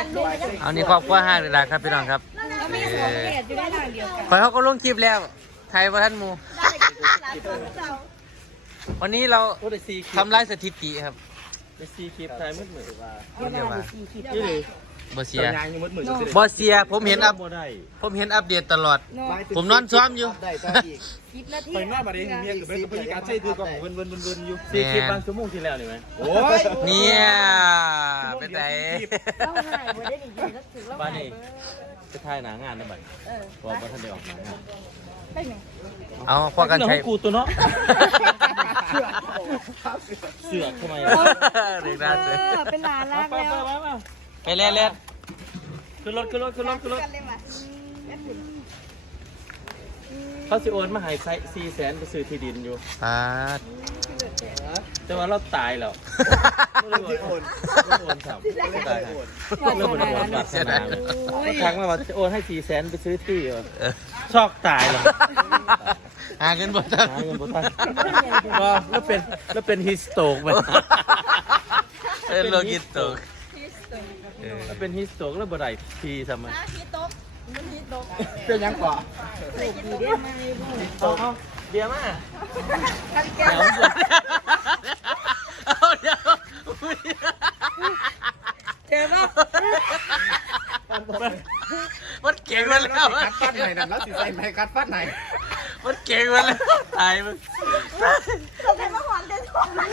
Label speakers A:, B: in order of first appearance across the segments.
A: เอานี่ครอบครัว5หลักครับพี่น้องครับคอยเขาก็ลงคลิปแล้วไทยประทันมูวันนี้เราทำลายสถิติครับ
B: ในซีคลิปไทยมืดเหมือนว่า
A: เรียกว่า
B: นี่เลย
A: บอเซีย
B: ยางยังมืดเหมือน
A: บอเซียผมเห็นอัปเดตตลอดผมนอนซ้อมอยู่
B: ไปมากมาดิเมียกับเป็นพยาการใช้คือกับเวินอยู่ซีคลิปบางชั่วโมงที่แล้วนี่ไหมโอ้ย
A: เนี่ยไปไหน
B: บ้านนี่จะถ่ายหนังงานได้ไหมว่าท่านได้ออกหนังงาน
A: เอาพอกันใช้
B: กูตัวเนาะเสือกทำไม
A: เด็กน่าเสือ
C: เป็นหลานรักแล้ว
A: ไปเล่น
B: ขึ้นรถเขาสิโอนมาให้400,000ไปซื้อที่ดินอยู่
A: ปาด
B: แต่ว่าเราตายแล้วไม่โอนครับตายเรื่องบริวารศาสนาครั้งมาจะโอนให้400,000ไปซื้อที่ชอกตายเลย
A: หาเงินบ่ทัน
B: หาเงินบ่ทันแล้วเป็นฮิสโตกไป
A: เป็นโลกิตก
B: แล้วเป็นฮิสโตกแล้วบ่ได้ทีทำไม
D: เป็นยังก่อ
B: เอาเบียร์มา
A: เอาเดี๋ยว
C: เจอป่ะ
A: มันเก่งมาแล้ว
D: กัดฟันไหนนั่นแล้วสิใส่ไหนกัดฟันไหน
A: มันเก่งมาแล้วตายมึง
C: เราเป็นมะหวานเดินของมัน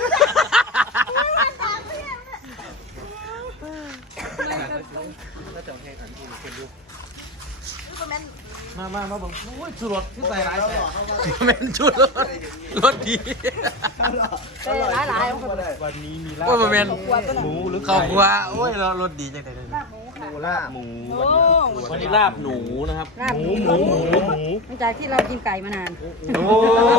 B: มาบอกโอ้ยชูรสที่ใส่ร้ายแต่
A: เมนชุดรถดี
C: หลาย
B: วันนี้มีลา
A: ว่าบ่แม่น
B: หมูหรือ
A: เขากลัวโอ้ยรถดีจังได๋
B: หมูวันนี้ลาบหนูนะครับหมู
C: หลังจากที่เรากินไก่มานาน
A: โอ้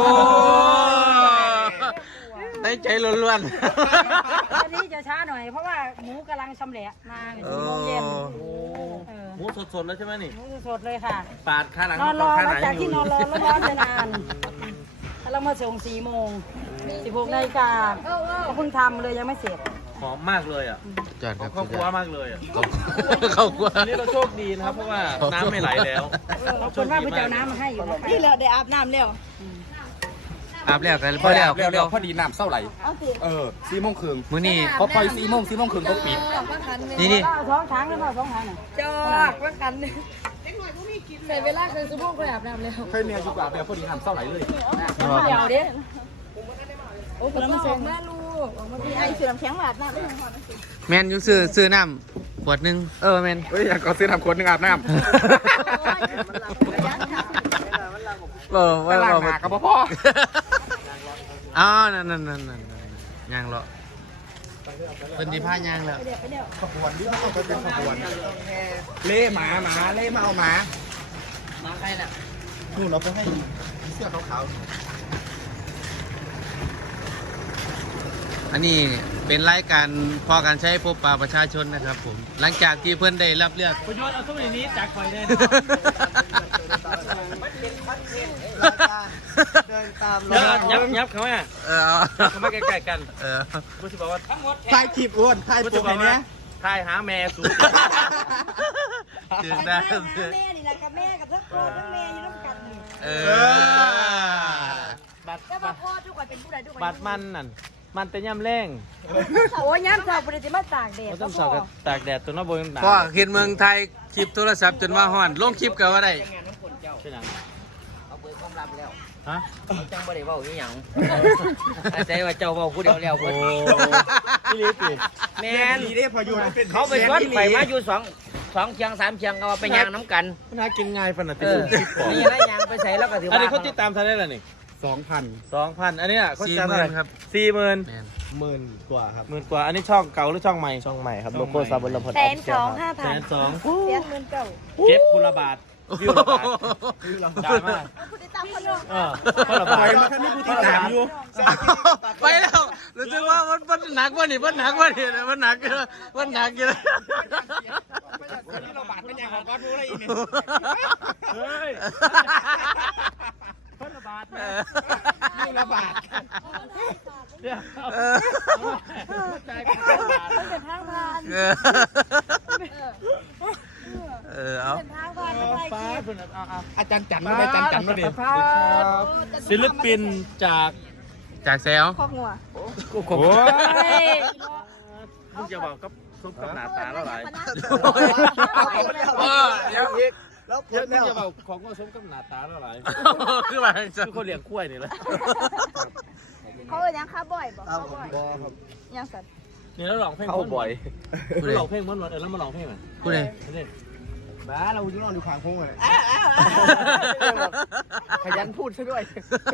A: ได้ใจล้วน
C: วันนี้จะช้าหน่อยเพราะว่าหมูกำลังชำแหละมา4 โมงเย็น
B: หมูสดๆแล้วใช่ไหมนี่
C: หมูสดเลยค่ะ
B: ปาดข้าหลัง
C: นอนรอ
B: ข้า
C: ห
B: ไห
C: ลั
B: น
C: งจาก
B: อ
C: ที่
B: ยู่
C: นอนรอร้อนไปนานแล้วเรามาส่ง4 โมง 16 นาฬิกาเพิ่งทำเลยยังไม่เสร็จ
B: หอมมากเลยอ่ะ
A: ๆจอด
B: ห
A: ค
B: อ
A: รั
B: ม
A: บ
B: ข้าวคั่วมากเลยอ่ะ
A: เขากลัว
B: วันนี้เราโชคดีนะครับเพราะว่าน้ำไม่ไหลแล้ว
C: ขอบคุณว่าพระเจ้าน้ำมาให้อยู่นะคะนี่เราได้อาบน้ำแล้ว
A: อาบแล้วกันพอแล้ว
D: เร็วพอดีน้ำเศร้าไหล4 โมงครึ่ง
A: มื้อนี้
D: พอปล่อย4 โมงครึ่งก็ปิด
A: นี่
C: 2 ครั้งแล้วมา2 ครั้งจอกว่ากันใส่เวลาคือชั่วโมงก็อาบน้ำแล้ว
D: เคยเมียอยู่กับแบบพอดีน้ำเศร้าไหลเลย
C: เดี๋ยวเด้โอ้แล้วมาส่งแม่ลูกออกมาพี่ไอ้เสือน้ำแข็งหวานน้ำไม่พอนะ
A: แมนอยู่ซื้อน้ำขวดนึงแมน
D: เฮ้ยอยากก็ซื้อน้ำขวดนึงอาบน้ำ
A: ว่า
D: ล้างหน้ากับพ่อ
A: อ๋อนั่นยางเลาะเป็นดีผ้ายางแล้ว
D: ขบวนนี่มันต้องเป็นขบวนเล่หมาเล่มาเอาหมาใครน่ะนู่นเราไปให้เสื้อขาว
A: อันนี้เป็นรายการพอการใช้พบปะประชาชนนะครับผมหลังจากที่เพื่อนได้รับเลือก
B: ประโยชน์เอาสมัยนี้จากไฟได้
D: เดินตาม
B: ยับเข้ามา เข้ามาใกล้ๆกันกูจะบอกว่าทั้งหมด
D: ถ่ายคลิปอ้วนถ่าย
B: กู
D: ปุ๊
B: จะ
D: บบ
B: อก
D: เนี้
B: ว่าย ทายหาแม่สูง
A: ถึงได้
C: แม่นี่แหละกับแม่กับทั้งพ่อทั้งแม่อยู่น้ำกันนี่
B: บัตร
C: แต่ว่าพ่อทุกคนเป็นผู้ใดทุกคน
B: บัตรมันนั่นมันแต่ย่ำแรง
C: โอ้ยย้ำจากประเดี๋ยวมาตากแดด
B: เราต้องสอบตากแดดตัวน้าบนหนา
A: พ่อเห็นเมืองไทยคลิปโทรศัพท์จนว่าฮ้อนลงคลิปก็ว่าได้
B: ใช่ไหม
E: เอาเบอร์ความลับแล้ว
B: ฮะ
E: จังบ่ได้เว้าอีหยังอาศัยว่าเจ้าเว้าผู้เดียวแล้ว
B: โอ้
E: เพิ่น
B: พี่ลิติ
E: แม่น
D: ดีได้พออยู่เป็น
E: เขาไปชวนไปมาอยู่2 เชียง 3 เชียงเอาไปย่างน้ำกัน
B: มันหากินง่ายฝันอ่ะติ
E: เอ
B: ด
E: อ
B: คลิปก่อน
E: นี่ละย่างไปใส่แล้วก็ถือ
B: อัน
E: ว่า
B: นี้เขาติดตามทันได้แล้วนี่
D: 2,000
B: 2,000อันนี้เขาติดตาม
A: 40,000ครับ
B: 40,000
A: แม่น
D: 10,000 กว่าครับ
B: หมื่นกว่าอันนี้ช่องเก่าหรือช่องใหม่ช่องใหม่ครับโลโก้ซาบนลำพอน
C: 1,200,5,000
B: 1,200,000
C: เสียเงินเก่า
B: เก็บคุณละบาทวิวละบาทได้มาก
C: ผู้ติดตามคนนึง
B: คนละบาท
D: มาท่านนี่ผู้ติดตามอยู่
A: ไปแล้วรู้สึกว่ามันหนักว่านี่มันหนักว่านี่มันหนักเยอะมันหนักเยอะ
D: นี่เราบาดเป็นยังของก้อนรู้อะไรอีกเนี่ย
B: เฮ้ยคนละบาทนะ
D: นี่ละบาด
B: เดี๋ยวเอาจ่ายคนละบาท
C: เป็นทางผ่าน
A: เเอา
C: เดินทางก่อนไป
B: ฟ้า
C: คลิป
B: คุณเอา
D: อาจารย์จันมาเลยอาจารย์จันมาดิ
B: ศิลปินจาก
A: จากแซว
C: ข้องัว
B: กูข
D: โอ้ย
B: มึงจะบอกก็ซุปกับหน้าตาแล้วไร
A: เดี๋ยว
D: แล้ว
B: เดี๋ยวมึงจะบอกของก็ซุปกับหน้าตาแล้วไร
A: คือว่าจะ
B: คือคนเลี้ยงกล้วยนี่แหละ
C: เขาเอ่ยยังคาบ่อยบอก
D: เอา
C: เขาบ่อย
D: บอครับ
C: ยังสัตว์
B: นี่แล้วร้องเพลงมันบ่อยร้องเพลงมันแล้วมาร้องเพลงมัน
A: พูดเลย
B: นี่
D: บ้าเราอยู่นอนอยู่ข้างโค้งเลยขยันพูดซะด้วย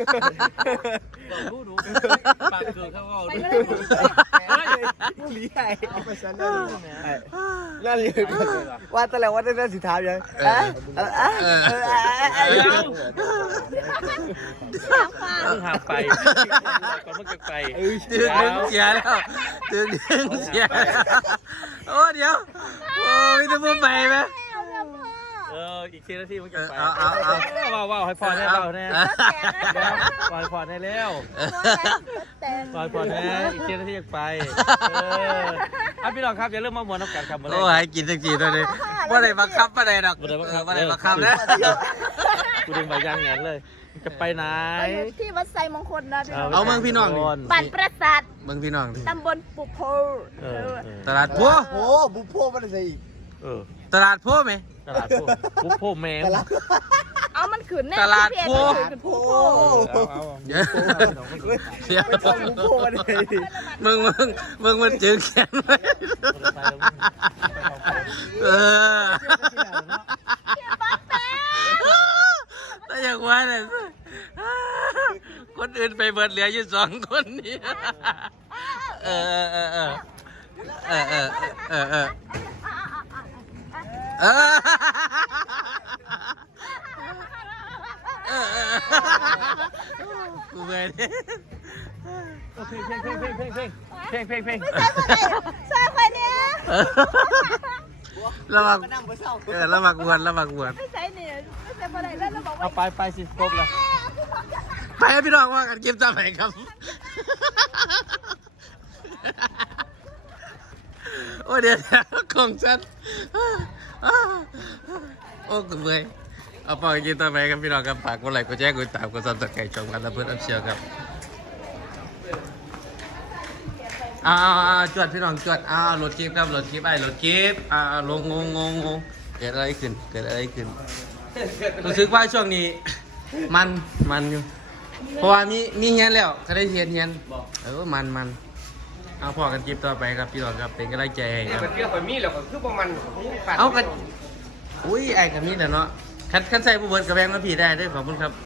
B: ดูปากเกิดเขาก็
C: ไป
B: ดู
C: เลย
D: ผู้ลี้ไงเอาไปฉันนั่นเลยว่าแต่ละวันได้สิท้ายัง
B: มึงหาไปก่อนมึงจะไป
A: ตื่นดึงเสียแล้วตื่นดึงเสียโอ้เดี๋ยวโอ้มีแต่พูดไปไหม
B: อีก10 นาทีมึงจะไป
A: เอา
B: ว้าวให้พอแน่ว้าวแน่ปล่อยพอแน่แล้วปล่อยพอแน่อีก10 นาทีจะไปพี่น้องครับอย่าลืมมามวนน้ำกันครับ
A: โอ้ให้กินสักทีตัวนี้ว่าได้บังคับว่าได้ดอกว่าได้บังคับนะ
B: กูดึงใบยางแหนนเลยจะไปไหน
C: ไปอยู่ที่วัดไซมงคลนะพี่น้อง
A: เอาเมืองพี่น้องดิ
C: บ้านประสาท
A: เมืองพี่น้องดิ
C: ตำบลปุโพ
A: ตลาดพัว
D: โอ้บุพโพมันอะไรอีก
A: ตลาดพัวไหม
B: ตลาดปุ๊บโพแมง
C: เอามันขืนแน่
A: ตลาด
C: พี่
A: โพ
C: เพจมันขืนปุโพ
A: เดี๋ยวเดี๋ยว
D: ไม่ต้องบุพโพมันอะไร
A: มึงมันจืดแขนไว้เออถ้าอยากว่าเนี่ยคนอื่นไปเบิดเหลืออยู่2 คนนี่เออกูเบื่อดิ
B: เพลง
C: ใช่ใครเนี่ย
A: ระวังระวังวน
C: ไม่ใช่เนี่ยไม่ใช่อะไรแล้วเราบอกว่า
B: เอาไปสิครบแล้ว
A: ไปให้พี่น้องว่ากันเก็บตามไหนครับโอ้เดี๋ยวของฉันโอ้กูเบื่อเอาปอกกินต่อไปครับพี่น้องครับฝากกดไลค์กดแชร์กดติดตามกดซับสไครต์ช่องวันละเพื่อนอัพเชียร์ครับจวดพี่น้องจวดโหลดคลิปครับโหลดคลิปลงงงเกิดอะไรขึ้นรู้สึกว่าช่วงนี้มันอยู่เพราะว่ามีเฮียนแล้วก็ได้เฮียนมันเอาพอกันคลิปต่อไปครับพี่น้องครับเป็นกำลังใจให้ครับ
E: เที่ยวไปมีแล้วก็คือประมาณ
A: เอากันอุ้ยไอ้กับมีแต่เนาะคันใส่ผู้เบิร์ดกระแบงมาผีได้ด้วยขอบคุณครับ